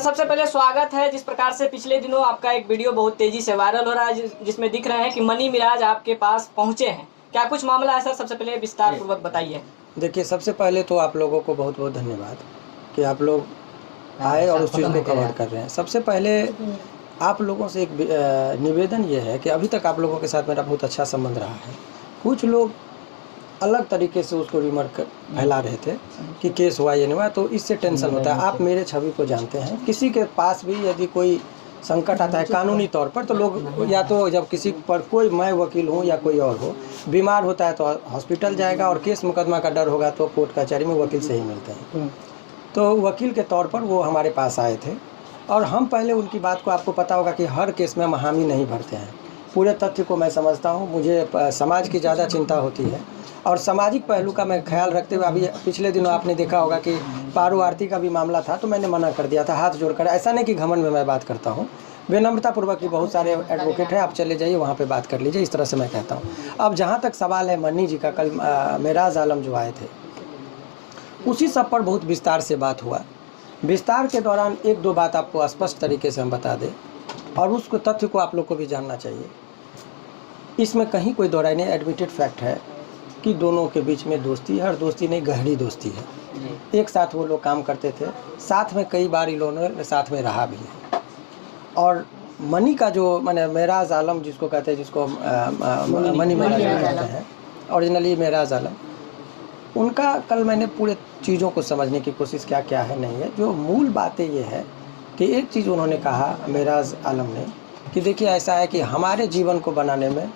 Sir सबसे पहले स्वागत है। जिस प्रकार से पिछले दिनों आपका एक वीडियो बहुत तेजी से वायरल हो रहा है जिसमें दिख रहे हैं कि मनी मिराज आपके पास पहुंचे हैं, क्या कुछ मामला है सर? सबसे पहले विस्तार पूर्वक बताइए। देखिए, सबसे पहले तो आप लोगों को बहुत बहुत धन्यवाद कि आप लोग आए और उस चीज़ को कवर कर रहे हैं। सबसे पहले आप लोगों से एक निवेदन ये है कि अभी तक आप लोगों के साथ मेरा बहुत अच्छा संबंध रहा है। कुछ लोग अलग तरीके से उसको रिमर्क फैला रहे थे कि केस हुआ ये नहीं हुआ, तो इससे टेंशन होता है। आप मेरे छवि को जानते हैं, किसी के पास भी यदि कोई संकट आता है कानूनी तौर पर, तो लोग या तो जब किसी पर कोई, मैं वकील हूँ या कोई और हो, बीमार होता है तो हॉस्पिटल जाएगा, और केस मुकदमा का डर होगा तो कोर्ट कचहरी में वकील से ही मिलते हैं। तो वकील के तौर पर वो हमारे पास आए थे, और हम पहले उनकी बात को, आपको पता होगा कि हर केस में हम हामी नहीं भरते हैं। पूरे तथ्य को मैं समझता हूँ, मुझे समाज की ज़्यादा चिंता होती है, और सामाजिक पहलू का मैं ख्याल रखते हुए, अभी पिछले दिनों आपने देखा होगा कि पारू आरती का भी मामला था, तो मैंने मना कर दिया था हाथ जोड़कर। ऐसा नहीं कि घमंड में मैं बात करता हूँ, विनम्रतापूर्वक की बहुत सारे एडवोकेट हैं, आप चले जाइए वहाँ पे बात कर लीजिए, इस तरह से मैं कहता हूँ। अब जहाँ तक सवाल है मन्नी जी का, कल मेराज आलम जो आए थे, उसी सब पर बहुत विस्तार से बात हुआ। विस्तार के दौरान एक दो बात आपको स्पष्ट तरीके से हम बता दें, और उसको तथ्य को आप लोग को भी जानना चाहिए। इसमें कहीं कोई दो राय नहीं, एडमिटेड फैक्ट है कि दोनों के बीच में दोस्ती है, और दोस्ती नहीं गहरी दोस्ती है। एक साथ वो लोग काम करते थे, साथ में कई बार इन लोगों ने साथ में रहा भी है। और मनी का जो मैंने मेराज आलम जिसको कहते हैं, जिसको मनी मेराज कहते हैं, ओरिजिनली मेराज आलम, उनका कल मैंने पूरे चीज़ों को समझने की कोशिश किया, क्या है नहीं है। जो मूल बातें ये है कि एक चीज़ उन्होंने कहा मेराज आलम ने कि देखिए ऐसा है कि हमारे जीवन को बनाने में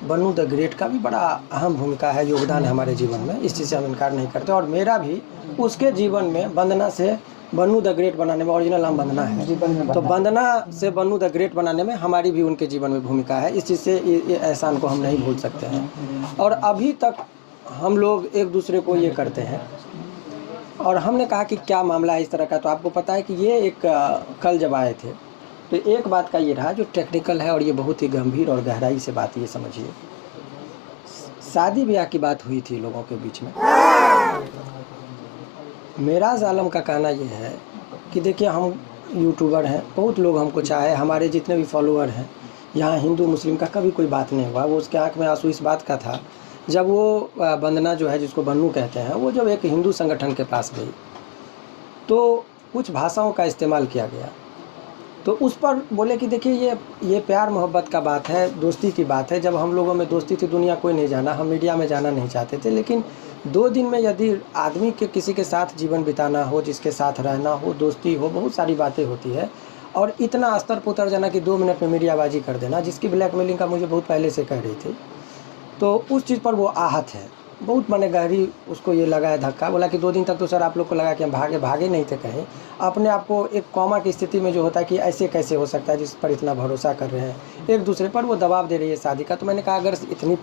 बन्नू द ग्रेट का भी बड़ा अहम भूमिका है, योगदान है हमारे जीवन में, इस चीज़ से हम इनकार नहीं करते। और मेरा भी उसके जीवन में वंदना से बन्नू द ग्रेट बनाने में, ओरिजिनल नाम वंदना है, तो वंदना से बन्नू द ग्रेट बनाने में हमारी भी उनके जीवन में भूमिका है। इस चीज़ से ये एहसान को हम नहीं भूल सकते हैं। और अभी तक हम लोग एक दूसरे को ये करते हैं। और हमने कहा कि क्या मामला है इस तरह का, तो आपको पता है कि ये एक कल जब आए थे तो एक बात का ये रहा जो टेक्निकल है, और ये बहुत ही गंभीर और गहराई से बात, ये समझिए। शादी ब्याह की बात हुई थी लोगों के बीच में। मेराज आलम का कहना ये है कि देखिए हम यूट्यूबर हैं, बहुत लोग हमको चाहे, हमारे जितने भी फॉलोअर हैं, यहाँ हिंदू मुस्लिम का कभी कोई बात नहीं हुआ। वो उसके आँख में आंसू इस बात का था जब वो वंदना जो है, जिसको बन्नू कहते हैं, वो जब एक हिंदू संगठन के पास गई तो कुछ भाषाओं का इस्तेमाल किया गया, तो उस पर बोले कि देखिए ये प्यार मोहब्बत का बात है, दोस्ती की बात है। जब हम लोगों में दोस्ती थी, दुनिया कोई नहीं जाना, हम मीडिया में जाना नहीं चाहते थे, लेकिन 2 दिन में यदि आदमी के किसी के साथ जीवन बिताना हो, जिसके साथ रहना हो, दोस्ती हो, बहुत सारी बातें होती है। और इतना स्तर पर उतर जाना कि 2 मिनट में मीडियाबाजी कर देना, जिसकी ब्लैकमेलिंग का मुझे बहुत पहले से कह रही थी, तो उस चीज़ पर वो आहत है, बहुत मैंने गहरी उसको ये लगा है धक्का। बोला कि 2 दिन तक तो सर आप लोग को लगा कि हम भागे नहीं थे कहीं, अपने आप को एक कॉमा की स्थिति में जो होता है कि ऐसे कैसे हो सकता है, जिस पर इतना भरोसा कर रहे हैं एक दूसरे पर, वो दबाव दे रही है शादी का। तो मैंने कहा अगर इतनी,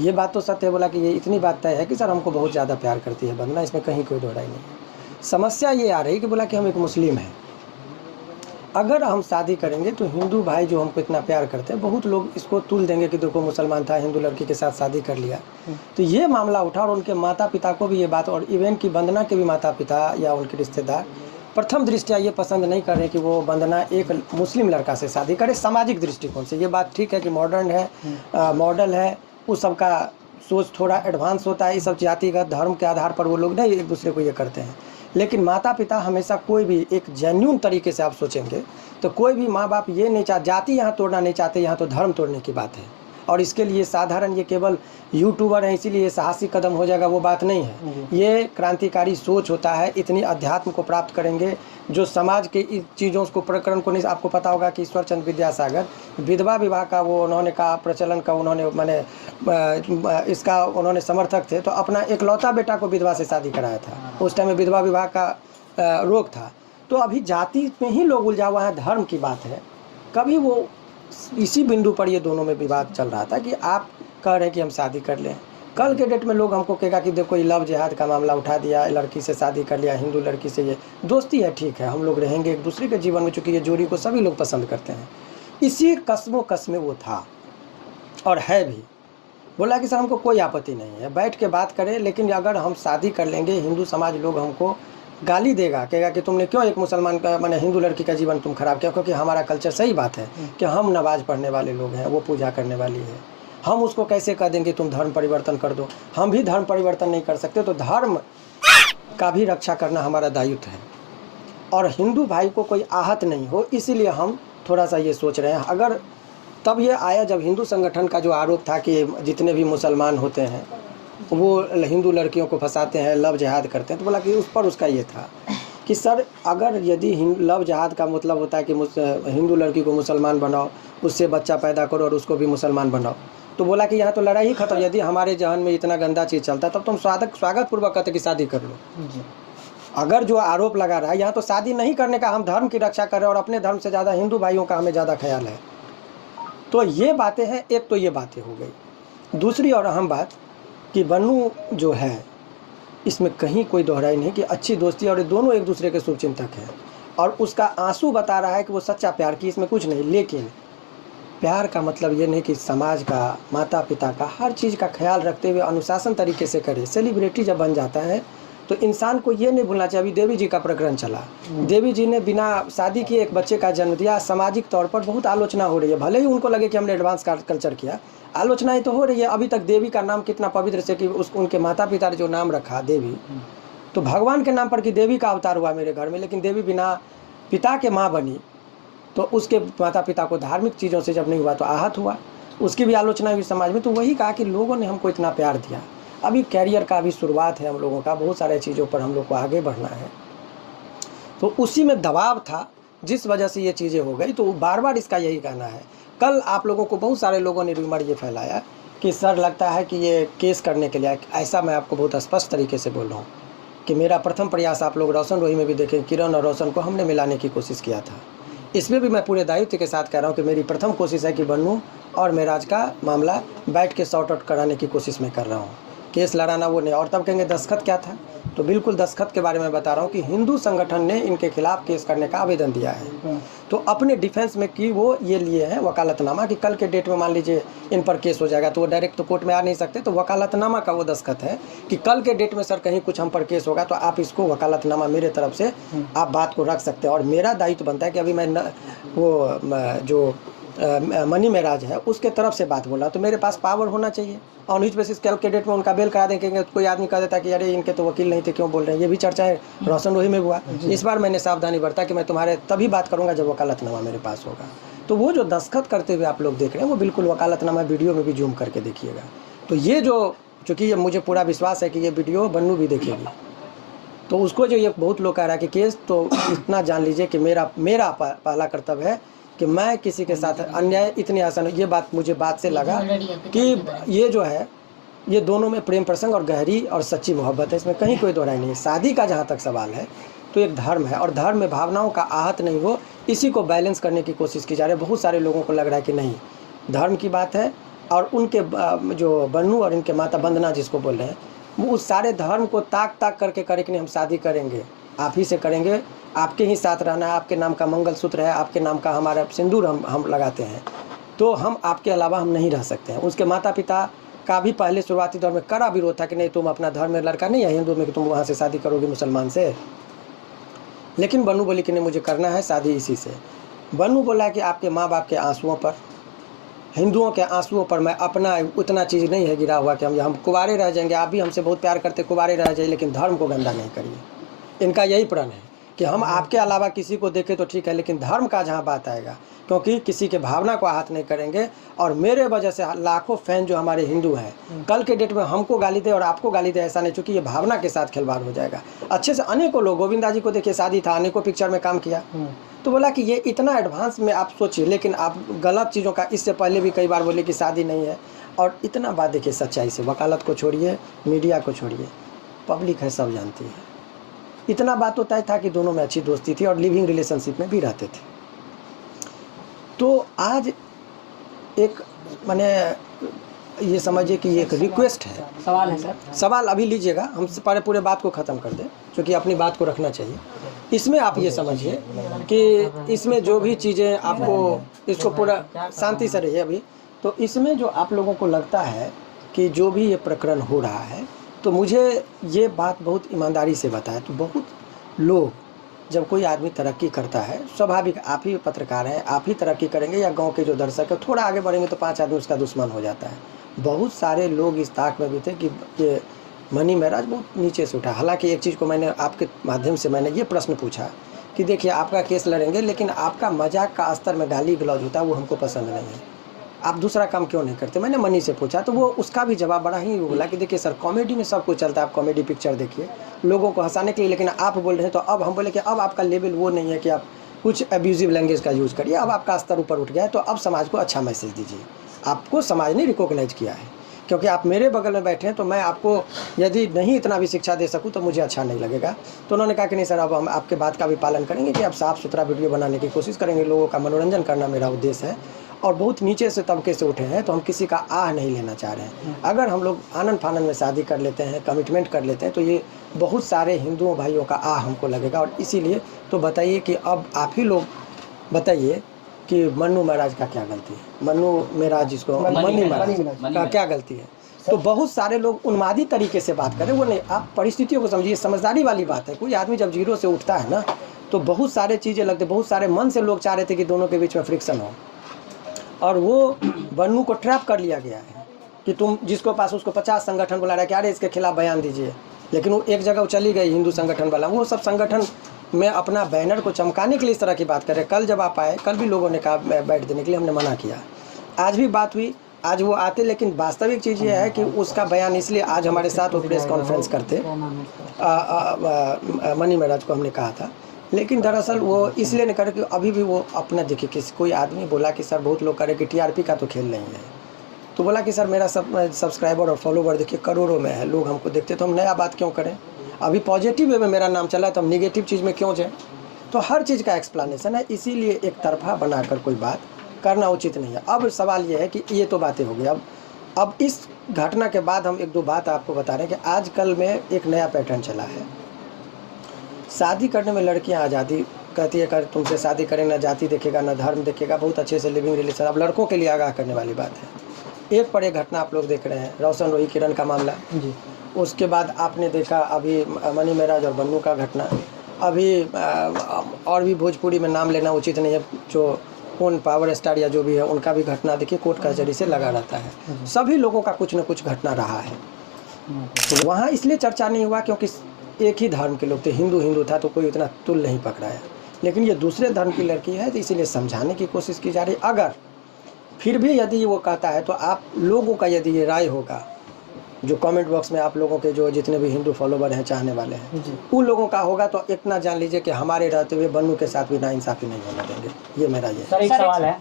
ये बात तो सत्य है, बोला कि ये इतनी बात तय है कि सर हमको बहुत ज़्यादा प्यार करती है वंदना, इसमें कहीं कोई दो राय नहीं है। समस्या ये आ रही कि बोला कि हम एक मुस्लिम हैं, अगर हम शादी करेंगे तो हिंदू भाई जो हमको इतना प्यार करते हैं, बहुत लोग इसको तुल देंगे कि देखो मुसलमान था, हिंदू लड़की के साथ शादी कर लिया। तो ये मामला उठा, और उनके माता पिता को भी ये बात, और इवन की वंदना के भी माता पिता या उनके रिश्तेदार प्रथम दृष्टया ये पसंद नहीं कर रहे कि वो वंदना एक मुस्लिम लड़का से शादी करे। सामाजिक दृष्टिकोण से ये बात ठीक है कि मॉडर्न है, मॉडल है, उस सबका सोच थोड़ा एडवांस होता है, ये सब जातिगत धर्म के आधार पर वो लोग नहीं एक दूसरे को ये करते हैं। लेकिन माता पिता हमेशा, कोई भी एक जेन्यून तरीके से आप सोचेंगे तो कोई भी माँ बाप ये नहीं चाहते, जाति यहाँ तोड़ना नहीं चाहते, यहाँ तो धर्म तोड़ने की बात है। और इसके लिए साधारण ये केवल यूट्यूबर है इसलिए साहसी कदम हो जाएगा, वो बात नहीं है। ये क्रांतिकारी सोच होता है, इतनी अध्यात्म को प्राप्त करेंगे जो समाज के इस चीज़ों को, प्रकरण को नहीं। आपको पता होगा कि ईश्वर चंद्र विद्यासागर विधवा विवाह का वो उन्होंने कहा, प्रचलन का उन्होंने, मैंने इसका उन्होंने समर्थक थे, तो अपना एकलौता बेटा को विधवा से शादी कराया था। उस टाइम में विधवा विवाह का रोक था। तो अभी जाति में ही लोग उलझा हुआ है, धर्म की बात है। कभी वो इसी बिंदु पर ये दोनों में विवाद चल रहा था कि आप कह रहे हैं कि हम शादी कर लें, कल के डेट में लोग हमको कहेगा कि देखो ये लव जिहाद का मामला उठा दिया, लड़की से शादी कर लिया, हिंदू लड़की से, ये दोस्ती है, ठीक है, हम लोग रहेंगे एक दूसरे के जीवन में, चूँकि ये जोड़ी को सभी लोग पसंद करते हैं। इसी कस्मों में वो था और है भी। बोला कि सर हमको कोई आपत्ति नहीं है, बैठ के बात करें, लेकिन अगर हम शादी कर लेंगे, हिंदू समाज लोग हमको गाली देगा, कहेगा कि तुमने क्यों एक मुसलमान का माने हिंदू लड़की का जीवन तुम खराब किया, क्योंकि हमारा कल्चर सही बात है कि हम नमाज पढ़ने वाले लोग हैं, वो पूजा करने वाली है। हम उसको कैसे कह देंगे तुम धर्म परिवर्तन कर दो, हम भी धर्म परिवर्तन नहीं कर सकते, तो धर्म का भी रक्षा करना हमारा दायित्व है। और हिंदू भाई को कोई आहत नहीं हो, इसीलिए हम थोड़ा सा ये सोच रहे हैं। अगर तब ये आया जब हिंदू संगठन का जो आरोप था कि जितने भी मुसलमान होते हैं वो हिंदू लड़कियों को फंसाते हैं, लव जिहाद करते हैं, तो बोला कि उस पर उसका ये था कि सर अगर यदि लव जिहाद का मतलब होता है कि हिंदू लड़की को मुसलमान बनाओ, उससे बच्चा पैदा करो और उसको भी मुसलमान बनाओ, तो बोला कि यहाँ तो लड़ाई ही खत्म। यदि हमारे जहन में इतना गंदा चीज़ चलता तब तुम स्वागत पूर्वक कहते कि शादी कर लो। अगर जो आरोप लगा रहा है, यहाँ तो शादी नहीं करने का, हम धर्म की रक्षा कर रहे हैं और अपने धर्म से ज़्यादा हिंदू भाइयों का हमें ज़्यादा ख्याल है। तो ये बातें हैं, एक तो ये बातें हो गई। दूसरी और अहम बात कि बन्नू जो है इसमें कहीं कोई दोहराई नहीं कि अच्छी दोस्ती, और ये दोनों एक दूसरे के शुभचिंतक हैं और उसका आंसू बता रहा है कि वो सच्चा प्यार की, इसमें कुछ नहीं। लेकिन प्यार का मतलब ये नहीं कि समाज का, माता पिता का, हर चीज़ का ख्याल रखते हुए अनुशासन तरीके से करे। सेलिब्रिटी जब बन जाता है तो इंसान को ये नहीं भूलना चाहिए। अभी देवी जी का प्रकरण चला, देवी जी ने बिना शादी किए एक बच्चे का जन्म दिया, सामाजिक तौर पर बहुत आलोचना हो रही है। भले ही उनको लगे कि हमने एडवांस कल्चर किया, आलोचनाएं तो हो रही है। अभी तक देवी का नाम कितना पवित्र से कि उनके माता पिता ने जो नाम रखा देवी, तो भगवान के नाम पर कि देवी का अवतार हुआ मेरे घर में, लेकिन देवी बिना पिता के माँ बनी तो उसके माता पिता को धार्मिक चीज़ों से जब नहीं हुआ तो आहत हुआ, उसकी भी आलोचना हुई समाज में। तो वही कहा कि लोगों ने हमको इतना प्यार दिया। अभी कैरियर का भी शुरुआत है हम लोगों का, बहुत सारे चीज़ों पर हम लोग को आगे बढ़ना है, तो उसी में दबाव था जिस वजह से ये चीज़ें हो गई। तो बार बार इसका यही कहना है। कल आप लोगों को बहुत सारे लोगों ने रूमर ये फैलाया कि सर लगता है कि ये केस करने के लिए, ऐसा मैं आपको बहुत स्पष्ट तरीके से बोल रहा हूँ कि मेरा प्रथम प्रयास, आप लोग रोशन रोही में भी देखें, किरण और रोशन को हमने मिलाने की कोशिश किया था। इसमें भी मैं पूरे दायित्व के साथ कह रहा हूँ कि मेरी प्रथम कोशिश है कि बन्नू और मेराज का मामला बैठ के सॉर्ट आउट कराने की कोशिश मैं कर रहा हूँ, केस लड़ाना वो नहीं। और तब कहेंगे दस्तखत क्या था, तो बिल्कुल दस्तखत के बारे में बता रहा हूँ कि हिंदू संगठन ने इनके खिलाफ केस करने का आवेदन दिया है। तो अपने डिफेंस में कि वो ये लिए हैं वकालतनामा कि कल के डेट में मान लीजिए इन पर केस हो जाएगा, तो वो डायरेक्ट तो कोर्ट में आ नहीं सकते, तो वकालतनामा का वो दस्तखत है कि कल के डेट में सर कहीं कुछ हम पर केस होगा तो आप इसको वकालतनामा मेरे तरफ से आप बात को रख सकते हैं। और मेरा दायित्व बनता है कि अभी मैं जो मनी मेराज है उसके तरफ से बात बोला, तो मेरे पास पावर होना चाहिए। ऑन हिच बेसिस कल के डेट में उनका बेल करा देंगे, कोई आदमी कह देता कि अरे इनके तो वकील नहीं थे, क्यों बोल रहे हैं। ये भी चर्चा है रोशन रोही में हुआ। इस बार मैंने सावधानी बरता कि मैं तुम्हारे तभी बात करूंगा जब वकालतनामा मेरे पास होगा। तो वो जो दस्तखत करते हुए आप लोग देख रहे हैं वो बिल्कुल वकालतनामा वीडियो में भी जूम करके देखिएगा। तो ये जो, चूँकि ये मुझे पूरा विश्वास है कि ये वीडियो बन्नू भी देखेगी, तो उसको जो ये बहुत लोग कह रहा है कि केस, तो इतना जान लीजिए कि मेरा पहला कर्तव्य है कि मैं किसी के साथ अन्याय इतनी आसान, ये बात मुझे बात से लगा कि ये जो है ये दोनों में प्रेम प्रसंग और गहरी और सच्ची मोहब्बत है, इसमें कहीं कोई दोहराई नहीं है। शादी का जहाँ तक सवाल है तो एक धर्म है और धर्म में भावनाओं का आहत नहीं हो, इसी को बैलेंस करने की कोशिश की जा रही है। बहुत सारे लोगों को लग रहा है कि नहीं, धर्म की बात है और उनके जो बन्नू और इनके माता वंदना जिसको बोल रहे हैं, वो उस सारे धर्म को ताक करके करे कि नहीं हम शादी करेंगे, आप ही से करेंगे, आपके ही साथ रहना है, आपके नाम का मंगलसूत्र है, आपके नाम का हमारा सिंदूर हम लगाते हैं, तो हम आपके अलावा हम नहीं रह सकते हैं। उसके माता पिता का भी पहले शुरुआती दौर में कड़ा विरोध था कि नहीं तुम अपना धर्म में लड़का नहीं है हिंदू में कि तुम वहाँ से शादी करोगे मुसलमान से, लेकिन बन्नू बोली कि नहीं मुझे करना है शादी इसी से। बन्नू बोला कि आपके माँ बाप के आंसुओं पर, हिंदुओं के आंसुओं पर मैं अपना उतना चीज़ नहीं है गिरा हुआ कि हम कुंवारे रह जाएंगे, आप भी हमसे बहुत प्यार करते कुंवारे रह जाइए, लेकिन धर्म को गंदा नहीं करिए। इनका यही प्रण है कि हम आपके अलावा किसी को देखें तो ठीक है, लेकिन धर्म का जहाँ बात आएगा, क्योंकि किसी के भावना को आहत नहीं करेंगे। और मेरे वजह से लाखों फैन जो हमारे हिंदू हैं कल के डेट में हमको गाली दे और आपको गाली दे, ऐसा नहीं, चूँकि ये भावना के साथ खिलवाड़ हो जाएगा। अच्छे से अनेकों लोग, गोविंदा जी को देखिए शादी था, अनेकों पिक्चर में काम किया, तो बोला कि ये इतना एडवांस में आप सोचिए, लेकिन आप गलत चीज़ों का, इससे पहले भी कई बार बोले कि शादी नहीं है। और इतना बात देखिए सच्चाई से, वकालत को छोड़िए, मीडिया को छोड़िए, पब्लिक है सब जानती है। इतना बात होता है था कि दोनों में अच्छी दोस्ती थी और लिविंग रिलेशनशिप में भी रहते थे। तो आज एक माने ये समझिए कि ये एक रिक्वेस्ट है, सवाल है सर, सवाल अभी लीजिएगा, हम पूरे बात को ख़त्म कर दें, क्योंकि अपनी बात को रखना चाहिए। इसमें आप ये समझिए कि इसमें जो भी चीज़ें आपको, इसको पूरा शांति से रहिए अभी, तो इसमें जो आप लोगों को लगता है कि जो भी ये प्रकरण हो रहा है, तो मुझे ये बात बहुत ईमानदारी से बताया, तो बहुत लोग, जब कोई आदमी तरक्की करता है, स्वाभाविक आप ही पत्रकार हैं, आप ही तरक्की करेंगे या गांव के जो दर्शक है थोड़ा आगे बढ़ेंगे तो 5 आदमी उसका दुश्मन हो जाता है। बहुत सारे लोग इस ताक में भी थे कि ये मनी महाराज बहुत नीचे से उठा। हालांकि एक चीज़ को मैंने आपके माध्यम से मैंने ये प्रश्न पूछा कि देखिए आपका केस लड़ेंगे, लेकिन आपका मजाक का स्तर में गाली गलौज होता है वो हमको पसंद नहीं है, आप दूसरा काम क्यों नहीं करते। मैंने मनी से पूछा तो वो उसका भी जवाब बड़ा ही बोला कि देखिए सर कॉमेडी में सब कुछ चलता है, आप कॉमेडी पिक्चर देखिए लोगों को हंसाने के लिए, लेकिन आप बोल रहे हैं तो अब हम बोले कि अब आपका लेवल वो नहीं है कि आप कुछ एब्यूजिव लैंग्वेज का यूज़ करिए, अब आपका स्तर ऊपर उठ गया है तो अब समाज को अच्छा मैसेज दीजिए। आपको समाज ने रिकॉग्नाइज किया है, क्योंकि आप मेरे बगल में बैठे हैं तो मैं आपको यदि नहीं इतना भी शिक्षा दे सकूं तो मुझे अच्छा नहीं लगेगा। तो उन्होंने कहा कि नहीं सर अब हम आपके बात का भी पालन करेंगे कि अब साफ़ सुथरा वीडियो बनाने की कोशिश करेंगे, लोगों का मनोरंजन करना मेरा उद्देश्य है, और बहुत नीचे से तबके से उठे हैं तो हम किसी का आह नहीं लेना चाह रहे हैं। अगर हम लोग आनंद फानंद में शादी कर लेते हैं, कमिटमेंट कर लेते हैं तो ये बहुत सारे हिंदुओं भाइयों का आह हमको लगेगा। और इसीलिए तो बताइए कि अब आप ही लोग बताइए कि मन्नू महाराज का क्या गलती है, मन्नू महाराज जिसको मनी महाराज का क्या गलती है। तो बहुत सारे लोग उन्मादी तरीके से बात करें, वो नहीं, आप परिस्थितियों को समझिए, समझदारी वाली बात है। कोई आदमी जब जीरो से उठता है ना तो बहुत सारे चीज़ें लगते, बहुत सारे मन से लोग चाह रहे थे कि दोनों के बीच में फ्रिक्शन हो, और वो बन्नू को ट्रैप कर लिया गया है कि तुम जिसको पास उसको 50 संगठन बुला रहा है कि अरे इसके खिलाफ बयान दीजिए, लेकिन वो एक जगह चली गई हिंदू संगठन वाला, वो सब संगठन में अपना बैनर को चमकाने के लिए इस तरह की बात कर रहे। कल जब आप आए, कल भी लोगों ने कहा बैठ देने के लिए, हमने मना किया, आज भी बात हुई, आज वो आते, लेकिन वास्तविक चीज़ ये है कि उसका बयान इसलिए आज हमारे साथ वो प्रेस कॉन्फ्रेंस करते मनी महाराज को हमने कहा था, लेकिन दरअसल वो इसलिए नहीं करे कि अभी भी वो अपना देखिए किसी कोई आदमी बोला कि सर बहुत लोग करे कि टीआरपी का तो खेल नहीं है, तो बोला कि सर मेरा सब्सक्राइबर और फॉलोवर देखिए करोड़ों में है, लोग हमको देखते तो हम नया बात क्यों करें, अभी पॉजिटिव वे में मेरा नाम चला है तो हम निगेटिव चीज़ में क्यों जाएँ। तो हर चीज़ का एक्सप्लेनेशन है, इसीलिए एक तरफा बनाकर कोई बात करना उचित नहीं है। अब सवाल ये है कि ये तो बातें हो गई, अब इस घटना के बाद हम एक दो बात आपको बता रहे हैं कि आजकल में एक नया पैटर्न चला है। शादी करने में लड़कियां आज़ादी कहती है, कर तुमसे शादी करें, ना जाति देखेगा ना धर्म देखेगा, बहुत अच्छे से लिविंग रिलेशन। अब लड़कों के लिए आगाह करने वाली बात है। एक पर एक घटना आप लोग देख रहे हैं, रोशन रोही किरण का मामला जी, उसके बाद आपने देखा अभी मनी महाराज और बन्नू का घटना, अभी और भी भोजपुरी में नाम लेना उचित नहीं है, जो कौन पावर स्टार या जो भी है उनका भी घटना देखिए कोर्ट कचहरी से लगा रहता है। सभी लोगों का कुछ न कुछ घटना रहा है। तो वहाँ इसलिए चर्चा नहीं हुआ क्योंकि एक ही धर्म के लोग थे, हिंदू था तो कोई उतना तुल नहीं पकड़ाया, लेकिन ये दूसरे धर्म की लड़की है तो इसीलिए समझाने की कोशिश की जा रही। अगर फिर भी यदि वो कहता है तो आप लोगों का यदि ये राय होगा, जो कमेंट बॉक्स में आप लोगों के जो जितने भी हिंदू फॉलोवर हैं, चाहने वाले हैं, उन लोगों का होगा, तो इतना जान लीजिए कि हमारे रहते हुए बन्नू के साथ भी नाइंसाफ़ी नहीं होने देंगे। ये मेरा ये सर एक सवाल है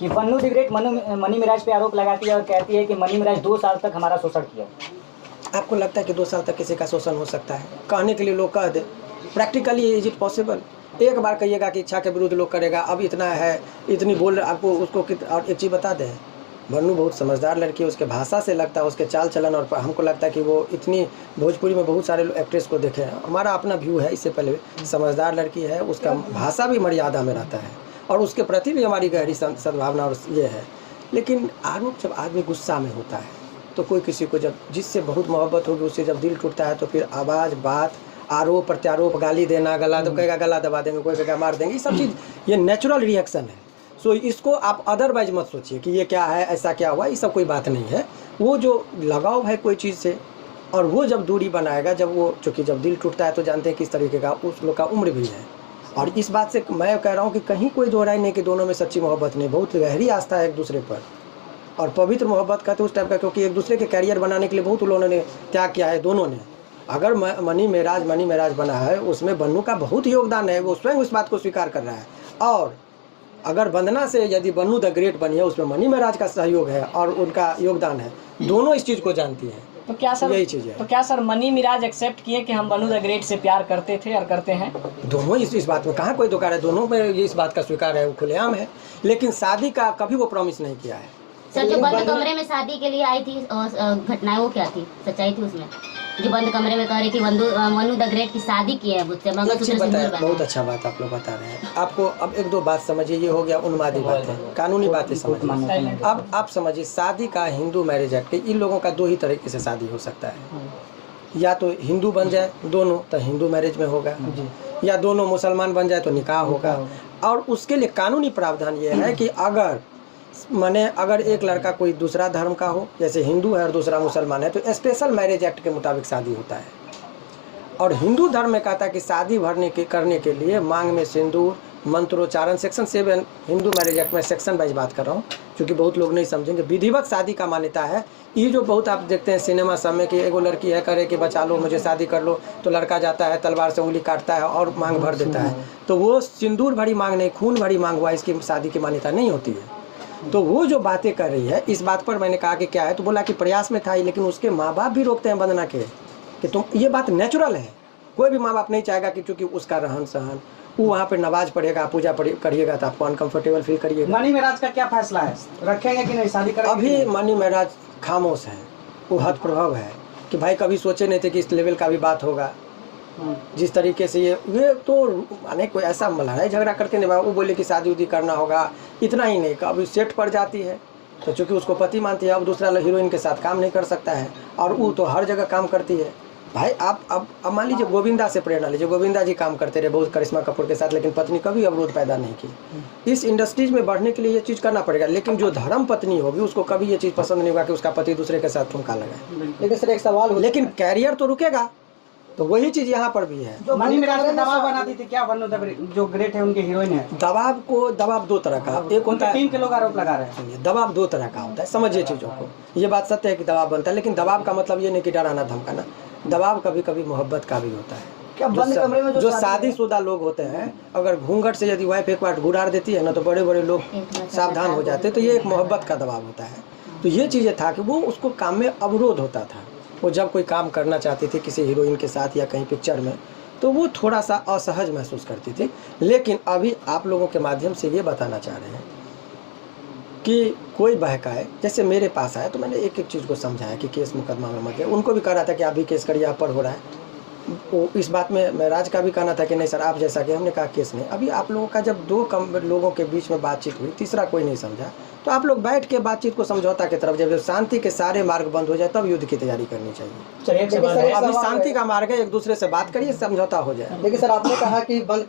कि बन्नू द ग्रेट मनी महाराज पे आरोप लगाती है और कहती है कि मनी महाराज 2 साल तक हमारा शोषण किया। आपको लगता है कि 2 साल तक किसी का शोषण हो सकता है? कहने के लिए लोग कह दे, प्रैक्टिकली इज इट पॉसिबल? एक बार कहिएगा कि इच्छा के विरुद्ध लोग करेगा, अब इतना है, इतनी बोल आपको उसको। और एक चीज़ बता दें, बन्नू बहुत समझदार लड़की है, उसके भाषा से लगता है, उसके चाल चलन, और हमको लगता है कि वो इतनी भोजपुरी में बहुत सारे एक्ट्रेस को देखे हैं, हमारा अपना व्यू है, इससे पहले समझदार लड़की है, उसका भाषा भी मर्यादा में रहता है और उसके प्रति भी हमारी गहरी सद्भावना और ये है। लेकिन आरोप जब आदमी गुस्सा में होता है तो कोई किसी को जब जिससे बहुत मोहब्बत होगी उससे जब दिल टूटता है तो फिर आवाज़, बात, आरोप प्रत्यारोप, गाली देना, गला तो कहेगा गला दबा देंगे, कोई कहेगा मार देंगे, ये सब चीज़ ये नेचुरल रिएक्शन है। सो इसको आप अदरवाइज मत सोचिए कि ये क्या है, ऐसा क्या हुआ, ये सब कोई बात नहीं है। वो जो लगाव है कोई चीज़ से, और वो जब दूरी बनाएगा, जब वो चूँकि जब दिल टूटता है तो जानते हैं किस तरीके का उस लोग का उम्र भी है। और इस बात से मैं कह रहा हूँ कि कहीं कोई दो राय नहीं कि दोनों में सच्ची मोहब्बत नहीं, बहुत गहरी आस्था है एक दूसरे पर, और पवित्र मोहब्बत का तो उस टाइप का, क्योंकि एक दूसरे के कैरियर बनाने के लिए बहुत उन्होंने त्याग किया है दोनों ने। अगर मनी महाराज बना है उसमें बन्नू का बहुत योगदान है, वो स्वयं उस बात को स्वीकार कर रहा है। और अगर वंदना से यदि बन्नू द ग्रेट बनी है उसमें मनी महाराज का सहयोग है और उनका योगदान है, दोनों इस चीज़ को जानती हैं। तो क्या सर यही चीज़ है। तो क्या सर मनी महाराज एक्सेप्ट किए कि हम बन्नू द ग्रेट से प्यार करते थे और करते हैं? दोनों इस बात में कहाँ कोई दुकान है, दोनों में ये इस बात का स्वीकार है, वो खुलेआम है। लेकिन शादी का कभी वो प्रॉमिस नहीं किया है। सर जो बंद कमरे में शादी के लिए आई थी घटनाएं, वो क्या थी, सच्चाई थी उसमें? जो बंद कमरे में कह रही थी मन्नू द ग्रेट की शादी की है मुझसे, बहुत अच्छा बात आप लोग बता रहे हैं। आपको अब एक दो बात समझिए, ये हो गया उन्मादी बातें, कानूनी बातें समझिए। अब आप समझिए, शादी का हिंदू मैरिज एक्ट, इन लोगों का दो ही तरीके से शादी हो सकता है, या तो हिंदू बन जाए दोनों तो हिंदू मैरिज में होगा, या दोनों मुसलमान बन जाए तो निकाह होगा। और उसके लिए कानूनी प्रावधान ये है कि अगर एक लड़का कोई दूसरा धर्म का हो, जैसे हिंदू है और दूसरा मुसलमान है, तो स्पेशल मैरिज एक्ट के मुताबिक शादी होता है। और हिंदू धर्म में कहता है कि शादी करने के लिए मांग में सिंदूर, मंत्रोच्चारण, सेक्शन 7 हिंदू मैरिज एक्ट में सेक्शन वाइज बात कर रहा हूँ क्योंकि बहुत लोग नहीं समझेंगे। विधिवत शादी का मान्यता है। ये जो बहुत आप देखते हैं सिनेमा सब में कि एगो लड़की है करे कि बचा लो, मुझे शादी कर लो, तो लड़का जाता है तलवार से उंगली काटता है और मांग भर देता है। तो वो सिंदूर भरी मांग नहीं, खून भरी मांग हुआ, इसकी शादी की मान्यता नहीं होती है। तो वो जो बातें कर रही है, इस बात पर मैंने कहा कि क्या है, तो बोला कि प्रयास में था ही, लेकिन उसके माँ बाप भी रोकते हैं वंदना के कि तुम, ये बात नेचुरल है। कोई भी माँ बाप नहीं चाहेगा कि चूँकि उसका रहन सहन, वो वहाँ पे नमाज पढ़ेगा, पूजा करिएगा तो आपको अनकंफर्टेबल फील करिएगा। मनी महाराज का क्या फैसला है, रखेंगे कि नहीं शादी करेंगे? अभी मनी महाराज खामोश है, वो हद प्रभाव है कि भाई कभी सोचे नहीं थे कि इस लेवल का भी बात होगा। जिस तरीके से ये तो माने कोई ऐसा लड़ाई झगड़ा करके नहीं, वो बोले कि शादी उदी करना होगा, इतना ही नहीं, कभी सेट पड़ जाती है तो चूँकि उसको पति मानती है, अब दूसरा हीरोइन के साथ काम नहीं कर सकता है, और वो तो हर जगह काम करती है। भाई आप अब मान लीजिए गोविंदा से प्रेरणा लीजिए, गोविंदा जी काम करते रहे बहुत करिश्मा कपूर के साथ, लेकिन पत्नी कभी अवरोध पैदा नहीं की। इस इंडस्ट्रीज में बढ़ने के लिए ये चीज़ करना पड़ेगा, लेकिन जो धर्म पत्नी होगी उसको कभी ये चीज़ पसंद नहीं होगा कि उसका पति दूसरे के साथ ठुमका लगाए। लेकिन सर एक सवाल हो, लेकिन कैरियर तो रुकेगा, तो वही चीज़ यहाँ पर भी है। जो मनी महाराज ने दबाव बनाती थी, क्या वन्नू जो ग्रेट है उनके हीरोइन है, दबाव दो तरह का, एक होता है टीम के लोग आरोप लगा रहे हैं। दबाव दो तरह का होता है, समझिए चीज़ों को। ये बात सत्य है कि दबाव बनता है, लेकिन दबाव का मतलब ये नहीं कि डराना धमकाना। दबाव कभी कभी मोहब्बत का भी होता है। क्या बंद कमरे में जो शादीशुदा लोग होते हैं, अगर घूंघट से यदि वाइफ एक बार गुड़ार देती है ना, तो बड़े बड़े लोग सावधान हो जाते हैं। तो ये एक मोहब्बत का दबाव होता है। तो ये चीज़ें था कि वो उसको काम में अवरोध होता था। वो जब कोई काम करना चाहती थी किसी हीरोइन के साथ या कहीं पिक्चर में, तो वो थोड़ा सा असहज महसूस करती थी। लेकिन अभी आप लोगों के माध्यम से ये बताना चाह रहे हैं कि कोई बहकाए, जैसे मेरे पास आया तो मैंने एक एक चीज़ को समझाया कि केस मुकदमा में मत है। उनको भी कह रहा था कि आप भी केस करिए, आप पर हो रहा है। वो इस बात में महराज का भी कहना था कि नहीं सर आप जैसा कि, हमने कहा केस नहीं। अभी आप लोगों का जब दो लोगों के बीच में बातचीत हुई, तीसरा कोई नहीं समझा, तो आप लोग बैठ के बातचीत को समझौता की तरफ, जब शांति के सारे मार्ग बंद हो जाए तब युद्ध की तैयारी करनी चाहिए। चलिए, अभी शांति का मार्ग है, एक दूसरे से बात करिए, समझौता हो जाए। लेकिन सर आपने कहा कि बंद